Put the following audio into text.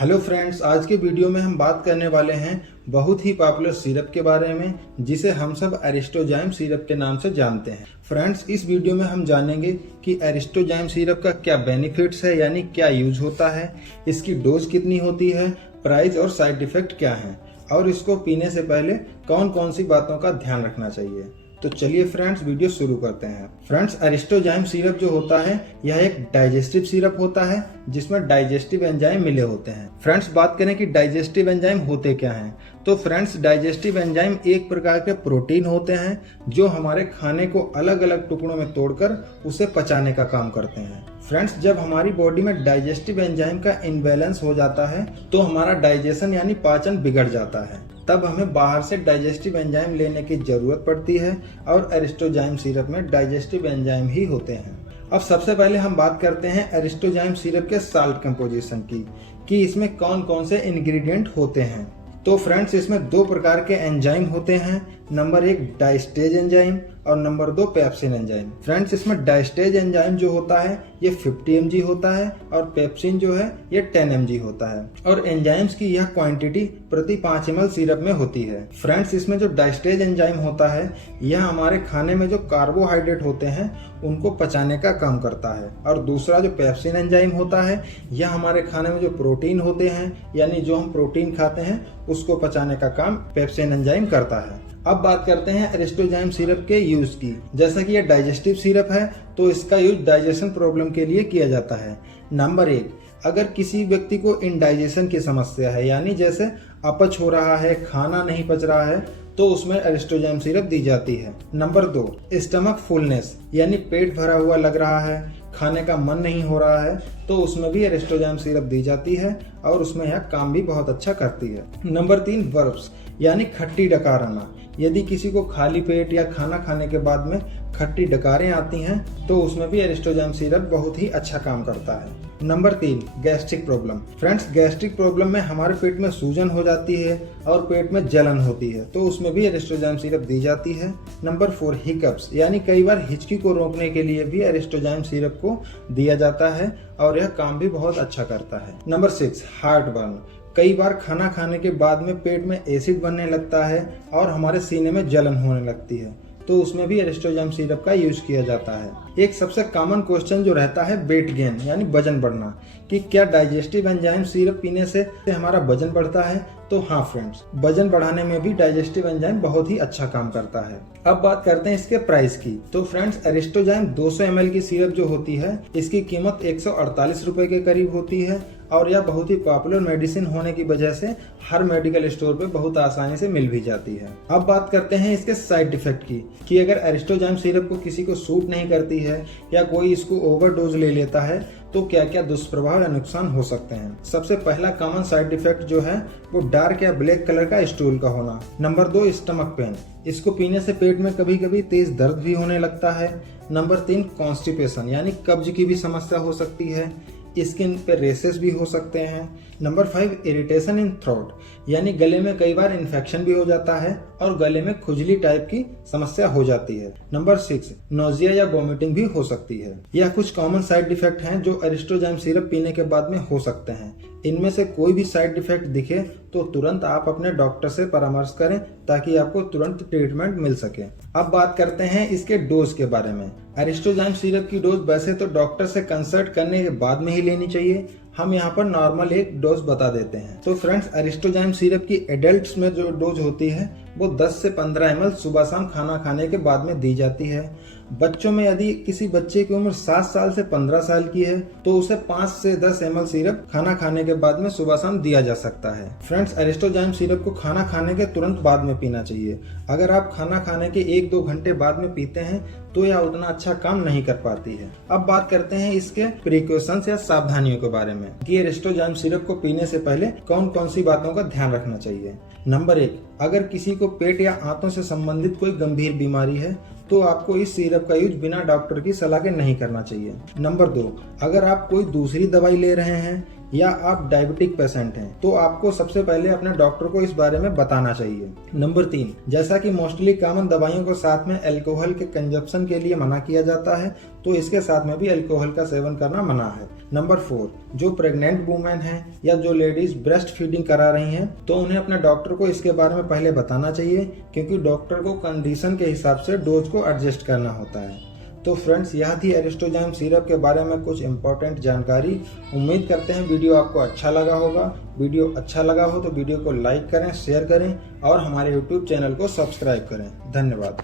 Hello friends, आज के video में हम बात करने वाले हैं बहुत ही पॉपुलर सिरप के बारे में जिसे हम सब एरिस्टोजाइम सिरप के नाम से जानते हैं। फ्रेंड्स, इस वीडियो में हम जानेंगे कि एरिस्टोजाइम सिरप का क्या बेनिफिट्स है, यानी क्या यूज होता है, इसकी डोज कितनी होती है, प्राइस और साइड इफेक्ट क्या है और इसको पीने से पहले कौन कौन सी बातों का ध्यान रखना चाहिए। तो चलिए फ्रेंड्स, वीडियो शुरू करते हैं। फ्रेंड्स, एरिस्टोजाइम सिरप जो होता है यह एक डाइजेस्टिव सिरप होता है जिसमें डाइजेस्टिव एंजाइम मिले होते हैं। फ्रेंड्स, बात करें कि डाइजेस्टिव एंजाइम होते क्या हैं, तो फ्रेंड्स डाइजेस्टिव एंजाइम एक प्रकार के प्रोटीन होते हैं जो हमारे खाने को अलग अलग टुकड़ों में तोड़कर उसे पचाने का काम करते हैं। फ्रेंड्स, जब हमारी बॉडी में डाइजेस्टिव एंजाइम का इनबैलेंस हो जाता है तो हमारा डाइजेशन यानी पाचन बिगड़ जाता है। तब हमें बाहर से डाइजेस्टिव एंजाइम लेने की जरूरत पड़ती है और एरिस्टोजाइम सिरप में डाइजेस्टिव एंजाइम ही होते हैं। अब सबसे पहले हम बात करते हैं एरिस्टोजाइम सिरप के साल्ट कंपोजिशन की कि इसमें कौन कौन से इंग्रेडिएंट होते हैं। तो फ्रेंड्स, इसमें दो प्रकार के एंजाइम होते हैं, नंबर 1 डाइस्टेज एंजाइम और नंबर 2 पेप्सिन एंजाइम। फ्रेंड्स, इसमें डाइस्टेज एंजाइम जो होता है ये 50 mg होता है और पेप्सिन जो है ये 10 mg होता है और एंजाइम्स की यह क्वांटिटी प्रति 5 ml सिरप में होती है। फ्रेंड्स, इसमें जो डाइस्टेज एंजाइम होता है यह हमारे खाने में जो कार्बोहाइड्रेट होते हैं उनको पचाने का काम करता है और दूसरा जो पेप्सिन एंजाइम होता है यह हमारे खाने में जो प्रोटीन होते हैं यानी जो हम प्रोटीन खाते हैं उसको पचाने का काम पेप्सिन एंजाइम करता है। अब बात करते हैं एरिस्टोजाइम सिरप के यूज की। जैसा कि यह डाइजेस्टिव सिरप है तो इसका यूज डाइजेशन प्रॉब्लम के लिए किया जाता है। नंबर 1, अगर किसी व्यक्ति को इंडाइजेशन की समस्या है यानी जैसे अपच हो रहा है, खाना नहीं पच रहा है, तो उसमें एरिस्टोजाइम सिरप दी जाती है। नंबर 2, स्टमक फुलनेस यानी पेट भरा हुआ लग रहा है, खाने का मन नहीं हो रहा है, तो उसमें भी एरिस्टोजाइम सिरप दी जाती है और उसमें यह काम भी बहुत अच्छा करती है। नंबर 3, वर्ब्स यानी खट्टी डकार आना। यदि किसी को खाली पेट या खाना खाने के बाद में खट्टी डकारें आती हैं तो उसमें भी एरिस्टोजाइम सिरप बहुत ही अच्छा काम करता है। Number 3, gastric problem. Friends, gastric problem में हमारे पेट में सूजन हो जाती है और पेट में जलन होती है तो उसमें भी एरिस्टोजाइम सिरप दी जाती है। नंबर 4, हिकअप्स यानी कई बार हिचकी को रोकने के लिए भी एरिस्टोजाइम सिरप को दिया जाता है और यह काम भी बहुत अच्छा करता है। Number 6, heart burn. कई बार खाना खाने के बाद में पेट में एसिड बनने लगता है और हमारे सीने में जलन होने लगती है तो उसमें भी एरिस्टोजाइम सिरप का यूज किया जाता है। एक सबसे कॉमन क्वेश्चन जो रहता है वेट गेन यानी वजन बढ़ना, कि क्या डाइजेस्टिव एंजाइम सिरप पीने से हमारा वजन बढ़ता है। तो हाँ फ्रेंड्स, वजन बढ़ाने में भी डाइजेस्टिव एंजाइम बहुत ही अच्छा काम करता है। अब बात करते हैं इसके प्राइस की। तो फ्रेंड्स, एरिस्टोजाइम 200 ml की सिरप जो होती है इसकी कीमत 148 रुपए के करीब होती है और यह बहुत ही पॉपुलर मेडिसिन होने की वजह से हर मेडिकल स्टोर पे बहुत आसानी से मिल भी जाती है। अब बात करते हैं इसके साइड इफेक्ट की कि अगर एरिस्टोजाइम सिरप को किसी को सूट नहीं करती है या कोई इसको ओवरडोज ले लेता है तो क्या क्या दुष्प्रभाव या नुकसान हो सकते हैं। सबसे पहला कॉमन साइड इफेक्ट जो है वो डार्क या ब्लैक कलर का स्टूल का होना। Number 2, stomach pain. इसको पीने से पेट में कभी कभी तेज दर्द भी होने लगता है। नंबर 3, कॉन्स्टिपेशन यानी कब्ज की भी समस्या हो सकती है। स्किन पे रेसेस भी हो सकते हैं। नंबर 5, इरिटेशन इन थ्रोट यानी गले में कई बार इन्फेक्शन भी हो जाता है और गले में खुजली टाइप की समस्या हो जाती है। नंबर 6, नोजिया या वोमिटिंग भी हो सकती है। यह कुछ कॉमन साइड इफेक्ट हैं जो एरिस्टोजाइम सिरप पीने के बाद में हो सकते हैं। इनमें से कोई भी साइड इफेक्ट दिखे तो तुरंत आप अपने डॉक्टर से परामर्श करें ताकि आपको तुरंत ट्रीटमेंट मिल सके। अब बात करते हैं इसके डोज के बारे में। एरिस्टोजाइम सिरप की डोज वैसे तो डॉक्टर से कंसल्ट करने के बाद में ही लेनी चाहिए। हम यहाँ पर नॉर्मल एक डोज बता देते हैं। तो फ्रेंड्स, एरिस्टोजाइम सिरप की एडल्ट्स में जो डोज होती है वो 10 से 15 ml सुबह शाम खाना खाने के बाद में दी जाती है। बच्चों में यदि किसी बच्चे की उम्र 7 साल से 15 साल की है तो उसे 5 से 10 ml सिरप खाना खाने के बाद में सुबह शाम दिया जा सकता है। फ्रेंड्स, एरिस्टोजाइम सिरप को खाना खाने के तुरंत बाद में पीना चाहिए। अगर आप खाना खाने के 1-2 घंटे बाद में पीते हैं तो यह उतना अच्छा काम नहीं कर पाती है। अब बात करते हैं इसके प्रिकॉशंस या सावधानियों के बारे में कि एरिस्टोजाइम सिरप को पीने से पहले कौन कौन सी बातों का ध्यान रखना चाहिए। नंबर 1, अगर किसी को पेट या आंतों से संबंधित कोई गंभीर बीमारी है तो आपको इस सिरप का यूज बिना डॉक्टर की सलाह के नहीं करना चाहिए। नंबर 2, अगर आप कोई दूसरी दवाई ले रहे हैं या आप डायबिटिक पेशेंट हैं तो आपको सबसे पहले अपने डॉक्टर को इस बारे में बताना चाहिए। नंबर 3, जैसा कि मोस्टली कॉमन दवाइयों को साथ में अल्कोहल के कंजप्शन के लिए मना किया जाता है तो इसके साथ में भी अल्कोहल का सेवन करना मना है। नंबर 4, जो प्रेग्नेंट वुमेन हैं या जो लेडीज ब्रेस्ट फीडिंग करा रही हैं तो उन्हें अपने डॉक्टर को इसके बारे में पहले बताना चाहिए, क्योंकि डॉक्टर को कंडीशन के हिसाब से डोज को एडजस्ट करना होता है। तो फ्रेंड्स, यह थी एरिस्टोजाइम सिरप के बारे में कुछ इंपॉर्टेंट जानकारी। उम्मीद करते हैं वीडियो आपको अच्छा लगा होगा। वीडियो अच्छा लगा हो तो वीडियो को लाइक करें, शेयर करें और हमारे YouTube चैनल को सब्सक्राइब करें। धन्यवाद।